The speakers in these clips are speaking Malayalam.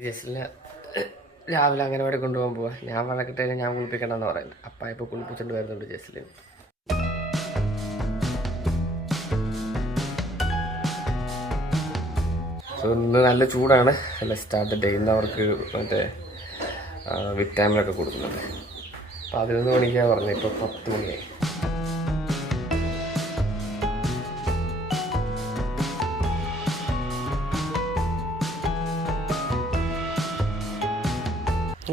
ജസ്റ്റിന് രാവിലെ അംഗനവാടി കൊണ്ടുപോകാൻ പോവാ. ഞാൻ വഴക്കിട്ട് ഞാൻ കുളിപ്പിക്കണമെന്ന് പറയുന്നത്. അപ്പ ഇപ്പോൾ കുളിപ്പിച്ചുകൊണ്ട് വരുന്നുണ്ട് ജസ്റ്റിന്. സോ ഇന്ന് നല്ല ചൂടാണ്. അല്ല സ്റ്റാർട്ട് ഡേ. ഇന്ന് അവർക്ക് മറ്റേ വിറ്റാമിനൊക്കെ കൊടുക്കുന്നുണ്ട്. 11 മണിക്കാണ് പറഞ്ഞത്, ഇപ്പോൾ 10 മണിയായി.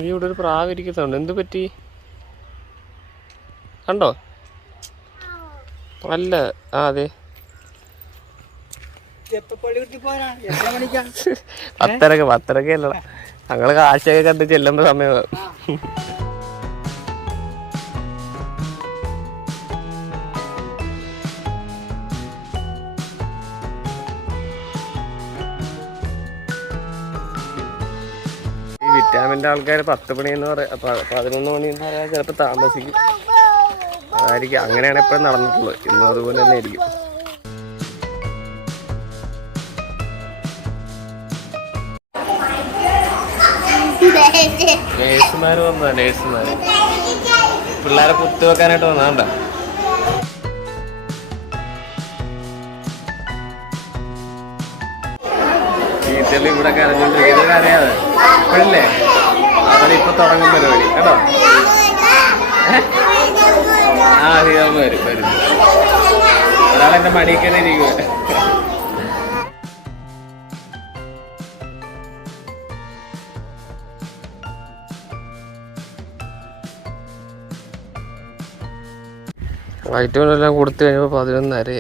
ഇവിടെ ഒരു പ്രാവ് ഇരിക്കുന്നുണ്ട്. എന്ത് പറ്റി കണ്ടോ? അല്ല അതെ 10:30 അല്ലടാ, ഞങ്ങള് കാഴ്ചയൊക്കെ കണ്ട് ചെല്ലുമ്പോ സമയമാണ്. ഈ വിറ്റാമിൻ്റെ ആൾക്കാർ 10 മണിയെന്ന് പറയാം, 11 മണിയെന്ന് പറയാൻ ചിലപ്പോൾ താമസിക്കും. അതായിരിക്കും, അങ്ങനെയാണ് എപ്പോഴും നടന്നിട്ടുള്ളത്. ഇന്നും അതുപോലെ തന്നെ ആയിരിക്കും. നേഴ്സുമാര് വന്നതാ, നേഴ്സുമാര് പിള്ളേരെ കുത്തിവെക്കാനായിട്ട് വന്നതാ. വീട്ടിൽ ഇവിടെ കരഞ്ഞോണ്ടിരിക്കുന്നത് അറിയാതെ ഇപ്പോഴല്ലേ, അവരിപ്പൊ തുടങ്ങും പരിപാടി കേട്ടോ. അധികം വരും വരും. ഒരാളെന്റെ മടിയിൽ തന്നെ ഇരിക്കുക. വൈറ്റമിനെല്ലാം കൊടുത്തു കഴിയുമ്പോൾ 11:30.